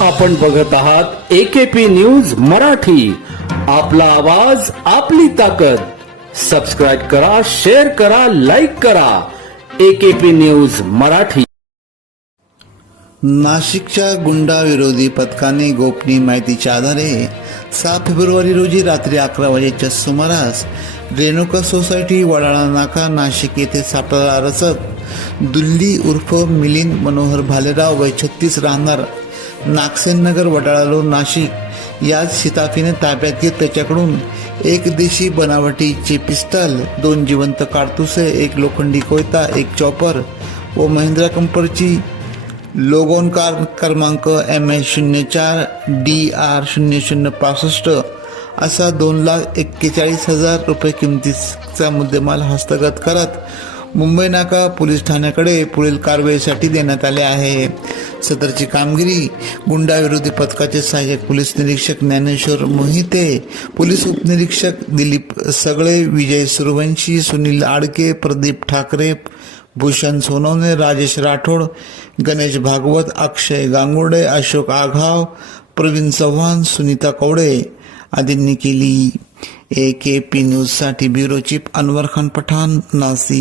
आपण बघत आहात एकेपी न्यूज मराठी. आपला आवाज आपली ताकद. सबस्क्राईब करा शेअर करा लाईक करा. AKP news Marathi. नाशिकच्या गुंडाविरोधी पथकाने गोपनीय माहितीच्या आधारे सहा फेब्रुवारी रोजी रात्री अकरा वाजेच्या सुमारास रेणुका सोसायटी वडाळा नाका नाशिक येथे सापळा रचत दुल्ली उर्फ मिलिंद मनोहर भालेराव वय छत्तीस राहणार नागसेन नगर नाशिक. याच शिताफीने ताब्यात घेत त्याच्याकडून एक देशी बनावटीचे पिस्टल दोन जिवंत काडतुसे एक लोखंडी कोयता एक चॉपर व महिंद्रा कंपनीची लोगोन कार क्रमांक एम एस शून्य चार डी आर शून्य शून्य पासष्ट असा दोन लाख एक्केचाळीस हजार रुपये किमतीचा मुद्देमाल हस्तगत करत मुंबई नाका पोलीस ठाण्याकडे पुढील कारवाईसाठी देण्यात आले आहे. सदरची कामगिरी गुंडाविरोधी पथकाचे सहाय्यक पोलीस निरीक्षक ज्ञानेश्वर मोहिते पोलीस उपनिरीक्षक दिलीप सगळे विजय सुरवंशी सुनील आडके प्रदीप ठाकरे भूषण सोनवणे राजेश राठोड गणेश भागवत अक्षय गांगुर्डे अशोक आघाव प्रवीण चव्हाण सुनीता कवडे आदींनी केली. ए के पी न्यूजसाठी ब्युरो चीफ अनवर खान पठाण नाशिक